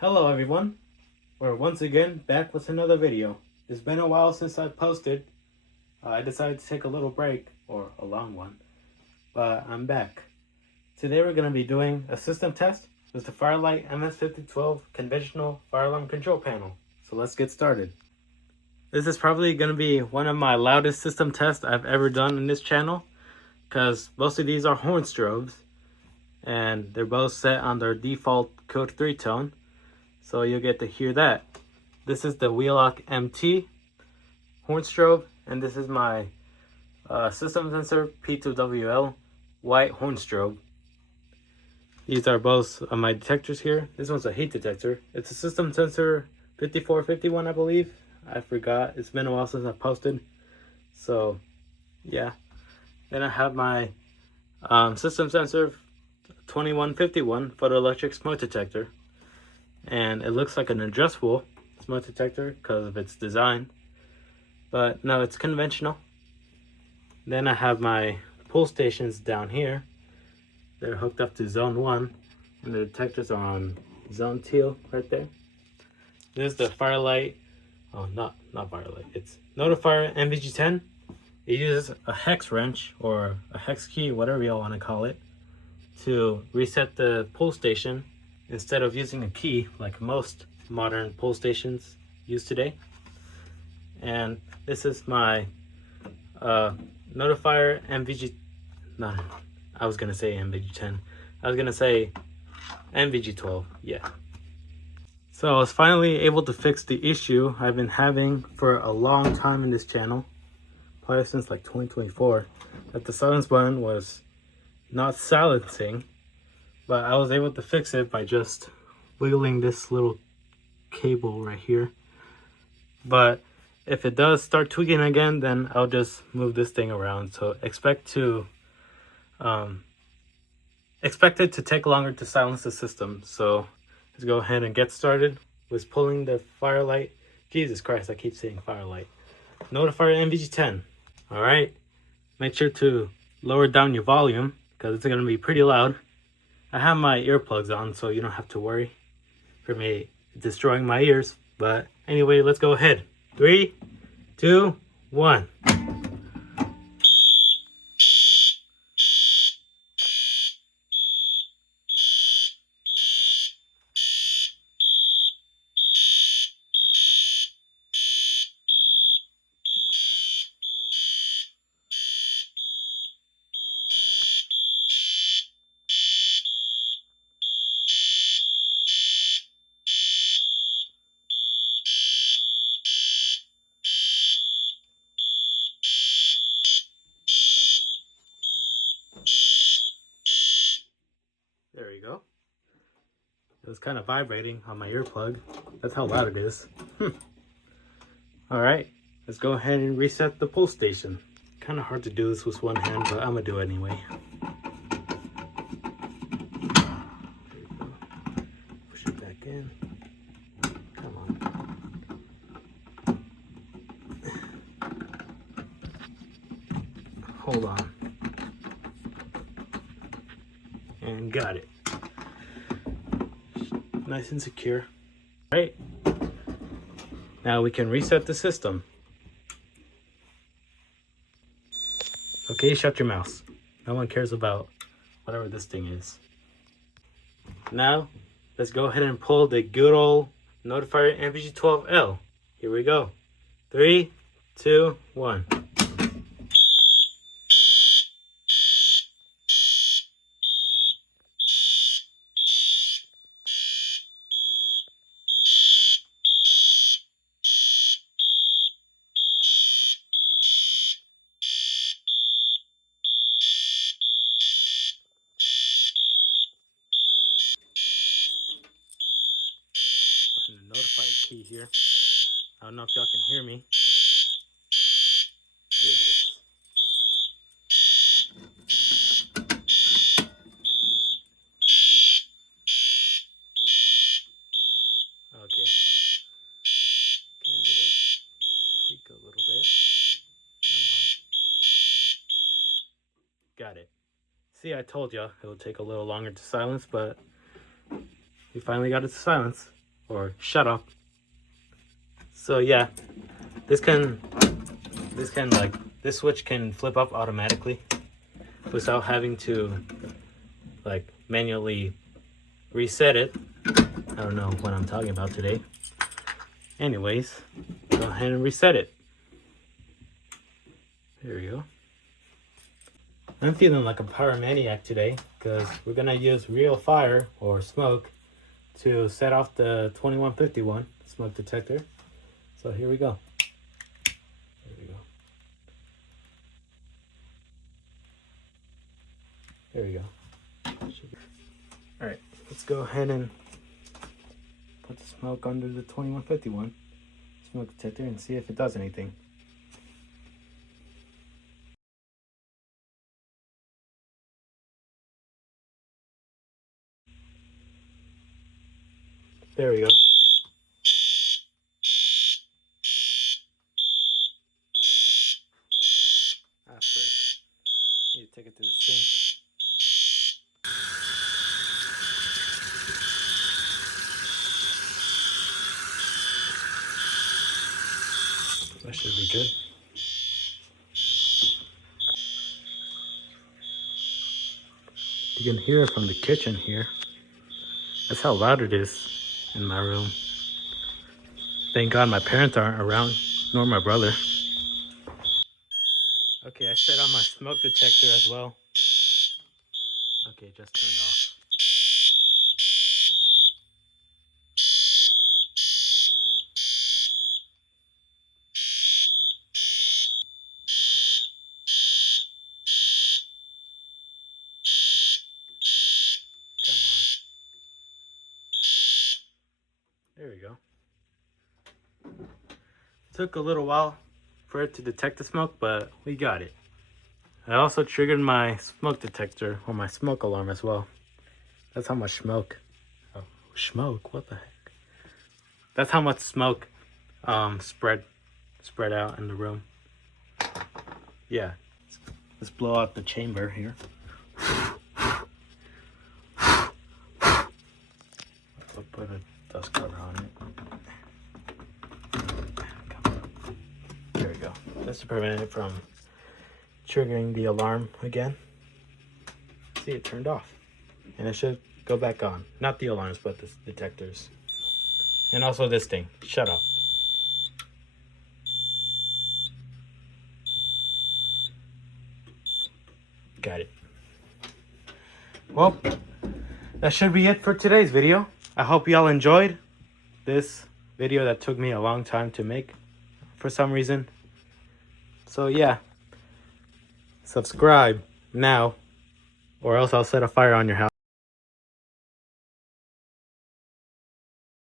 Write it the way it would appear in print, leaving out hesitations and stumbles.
Hello everyone, we're once again back with another video. It's been a while since I posted. I decided to take a little break, or a long one, but I'm back. Today we're going to be doing a system test with the Firelite MS-5012 conventional fire alarm control panel. So let's get started. This is probably going to be one of my loudest system tests I've ever done in this channel, because most of these are horn strobes, and they're both set on their default code 3 tone. So you'll get to hear that. This is the Wheelock MT horn strobe, and this is my system sensor P2WL white horn strobe. These are both my detectors here. This one's a heat detector. It's a system sensor 5451, I believe. I forgot. It's been a while since I posted. So yeah. Then I have my system sensor 2151 photoelectric smoke detector. And it looks like an adjustable smoke detector because of its design, but no, it's conventional. Then I have my pull stations down here. They're hooked up to zone 1, and the detectors are on zone teal right there. This is the Firelite, not Firelite, it's Notifier MVG10. It uses a hex wrench or a hex key, whatever y'all want to call it, to reset the pull station instead of using a key like most modern pull stations use today. And this is my Notifier MVG, no, I was gonna say MVG10. I was gonna say MVG12, yeah. So I was finally able to fix the issue I've been having for a long time in this channel, probably since like 2024, that the silence button was not silencing, but I was able to fix it by just wiggling this little cable right here. But if it does start tweaking again, then I'll just move this thing around. So expect it to take longer to silence the system. So let's go ahead and get started with pulling the Firelite. Jesus Christ, I keep saying Firelite. Notifier MVG10. All right, make sure to lower down your volume because it's gonna be pretty loud. I have my earplugs on, so you don't have to worry for me destroying my ears. But anyway, let's go ahead. 3, 2, 1. There you go. It was kind of vibrating on my earplug. That's how loud it is. All right, let's go ahead and reset the pull station. Kind of hard to do this with one hand, but I'm gonna do it anyway. There you go. Push it back in. Come on. Hold on. And got it. Nice and secure. All right. Now we can reset the system. Okay, shut your mouth. No one cares about whatever this thing is. Now, let's go ahead and pull the good old Notifier MVG12L. Here we go. 3, 2, 1. Find the notified key here. I don't know if y'all can hear me. Here it is. Okay. Gonna need to tweak a little bit. Come on. Got it. See, I told y'all it would take a little longer to silence, but we finally got it to silence. or shut off. So yeah, this switch can flip up automatically without having to like manually reset it. I don't know what I'm talking about today. Anyways, go ahead and reset it. There we go. I'm feeling like a pyromaniac today because we're gonna use real fire or smoke to set off the 2151 smoke detector. So here we go. There we go. There we go. Alright, let's go ahead and put the smoke under the 2151 smoke detector and see if it does anything. There we go. Ah, frick. Need to take it to the sink. That should be good. You can hear it from the kitchen here. That's how loud it is in my room. Thank God my parents aren't around, nor my brother. Okay, I set on my smoke detector as well. Okay, just turned off. Come on. There we go. Took a little while for it to detect the smoke, but we got it. I also triggered my smoke detector or my smoke alarm as well. That's how much smoke. Oh, smoke? What the heck? That's how much smoke spread out in the room. Yeah. Let's blow out the chamber here. I'll put a dust cover on it. There we go. That's to prevent it from triggering the alarm again. See, it turned off. And it should go back on. Not the alarms, but the detectors. And also this thing. Shut up. Got it. Well, that should be it for today's video. I hope y'all enjoyed this video that took me a long time to make for some reason. So yeah, subscribe now or else I'll set a fire on your house.